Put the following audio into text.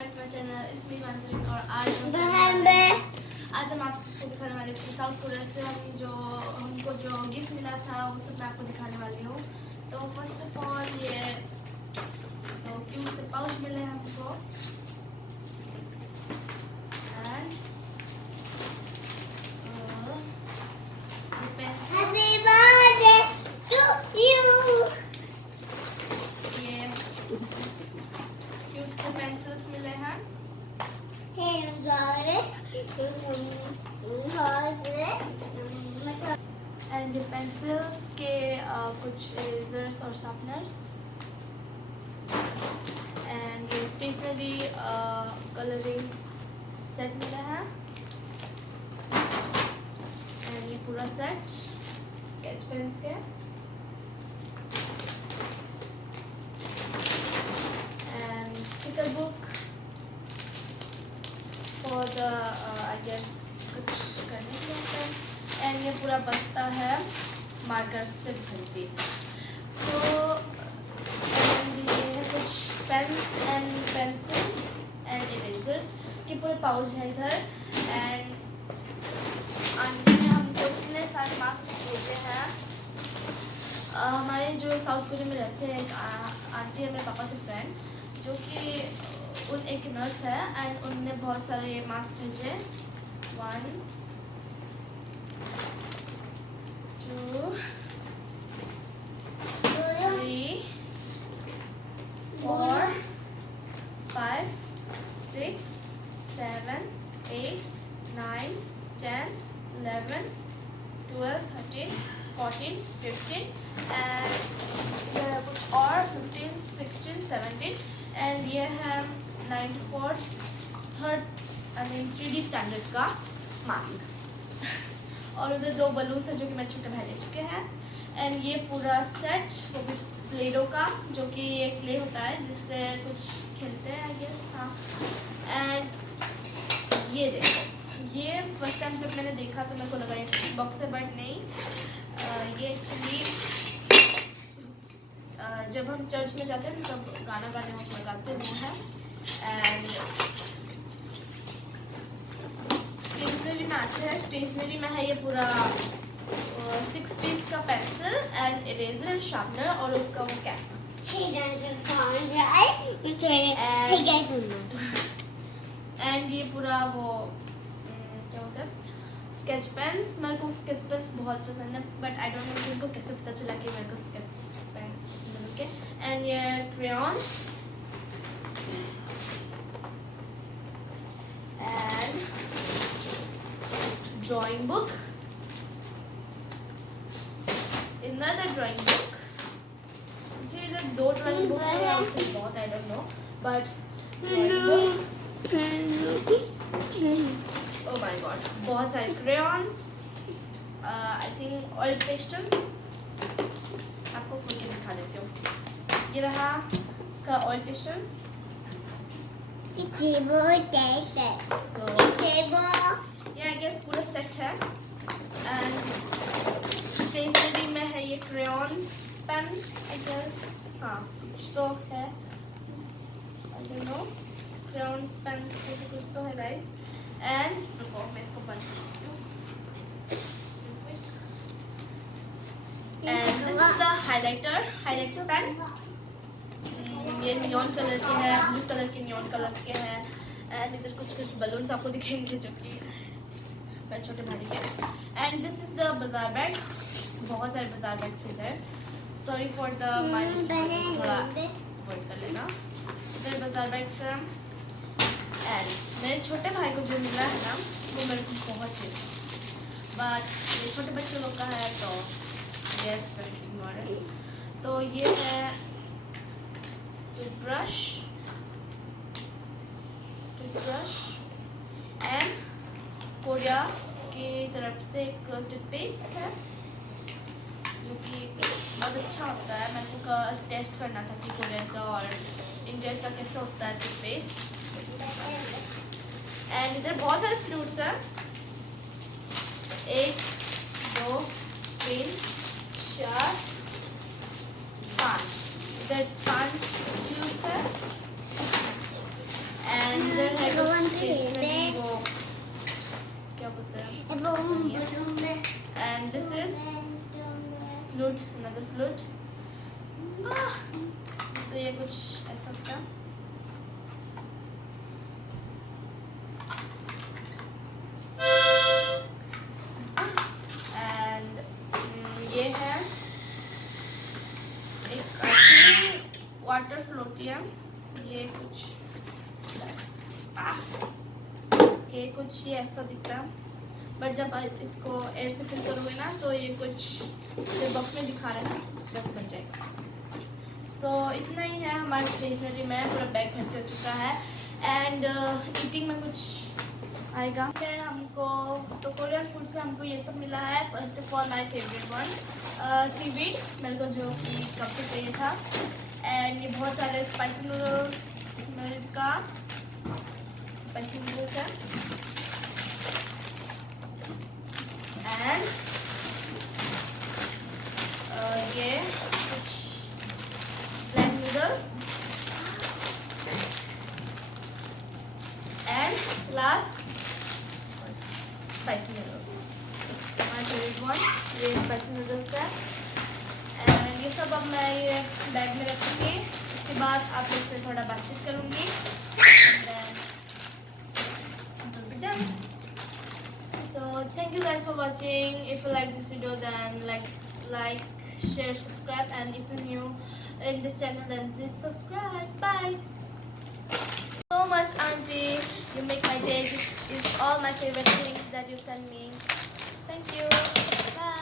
Channel इसमें हिमांशलिन और आज हम आपको दिखाने वाले थे साउथ कोरिया से हमको जो गिफ्ट मिला था वो सब मैं आपको दिखाने वाली हूँ। तो फर्स्ट ऑफ ऑल ये तो क्यूट से पाउच मिले हैं हमको एंड क्यूट से पेंसिल्स मिले हैं एंड ये पेंसिल्स के कुछ इरेजर्स और शार्पनर्स एंड ये स्टेशनरी कलरिंग सेट मिला है एंड ये पूरा सेट स्केच पेन्स के and sticker book for the I guess कुछ करने के लिए एंड ये पूरा बस्ता है मार्कर से भर के। सो एंड ये है कुछ pens and pencils and erasers के पूरे पाउच है इधर। एंड आंटी ने हमको इतने सारे मास्क भेजे हैं। हमारे जो साउथ कोरिया में रहते हैं एक आंटी है मेरे पापा के फ्रेंड जो कि उन एक नर्स है एंड उनने बहुत सारे मास्क भेजे 1 2 3 4 5 6 7 8 9 10 11 12 13 14 15 एंड कुछ और 15 16 17 एंड ये है 94 3D स्टैंडर्ड का मास्क और उधर 2 बलून है जो कि मेरे छोटे भाई ले चुके हैं। एंड ये पूरा सेट वो भी प्लेडो का जो कि एक क्ले होता है जिससे कुछ खेलते हैं आई गेस। हाँ एंड ये देखो ये फर्स्ट टाइम जब मैंने देखा तो मेरे को लगा ये बॉक्स है बट नहीं ये एक्चुअली जब हम चर्च में जाते हैं तब गाना गाने वक्त लगाते वो है। एंड स्टेशनरी में आते हैं स्टेशनरी में है ये पूरा 6 पीस का pencil and eraser and sharpener और उसका वो कैप एंड ये पूरा वो क्या होता है स्केच पेन्स। मेरे को स्केच पेन्स बहुत पसंद है बट आई डोंट नो उनको कैसे पता चला कि मेरे को स्केच पेन्स पसंद है के। एंड ये crayons and drawing book, another drawing book। मुझे इधर 2 drawing book है उससे बहुत I don't know but drawing book oh my god बहुत सारे crayons I think oil pastels आपको खोल के दिखा देती हूँ। ये रहा इसका oil pastels ये आई गेस पूरा सेट है। एंड स्टेशनरी में है ये क्रेयॉन्स पेन आई गेस हाँ कुछ तो है I don't know crayons pen कुछ तो है गाइस। एंड रुको मैं इसको बंद करती हूँ and this is the highlighter pen. ये नियॉन कलर के है ब्लू कलर के नियॉन कलर के हैं एंड इधर कुछ बलून्स आपको दिखेंगे जो कि मेरे छोटे भाई के। एंड दिस इज द बाजार बैग बहुत सारे बाजार बैग्स इधर सॉरी फॉर द थोड़ा अवॉइड कर लेना इधर बाजार बैग्स हैं। एंड मेरे छोटे भाई को जो मिला है ना वो मेरे को बहुत चाहिए बट ये छोटे बच्चे लोग का है तो यस इग्नोर इट। तो ये है टूथब्रश एंड कोरिया की तरफ से एक टूथपेस्ट है जो कि बहुत अच्छा होता है। मेरे को टेस्ट करना था कि कोरिया का और इंडिया का कैसा होता है टूथपेस्ट। एंड इधर बहुत सारे फ्रूट्स हैं 1 2 3 4 5 इधर 5 जूस है स्टेशनरी वो क्या बोलते हैं, and this is flute, another flute. तो ये कुछ ऐसा था। एंड ये है एक वाटर फ्लोटियम। ये कुछ ये ऐसा दिखता है, बट जब आप इसको एयर से फिल करोगे ना तो ये कुछ बॉक्स में दिखा रहा है ना, बस बन जाएगा। सो इतना ही है हमारे स्टेशनरी में, पूरा बैग भर कर चुका है। एंड ईटिंग में कुछ आएगा हमको, तो कोरियन फूड्स में हमको ये सब मिला है। First of all my favourite one seaweed, मेरे को जो कि कब से चाहिए था। एंड ये बहुत सारे स्पाइसी नूडल्स, मेरे का स्पाइसी नूडल्स है। एंड ये कुछ black noodle and last spicy noodles, my favourite one. ये स्पाइसी नूडल्स है। एंड ये सब अब मैं ये बैग में रखूँगी। उसके बाद आप लोग से थोड़ा बातचीत करूँगी। So thank you guys for watching. If you like this video, then like, share, subscribe, and if you're new in this channel, then please subscribe. Bye. So much, auntie. You make my day. This is all my favorite things that you send me. Thank you. Bye.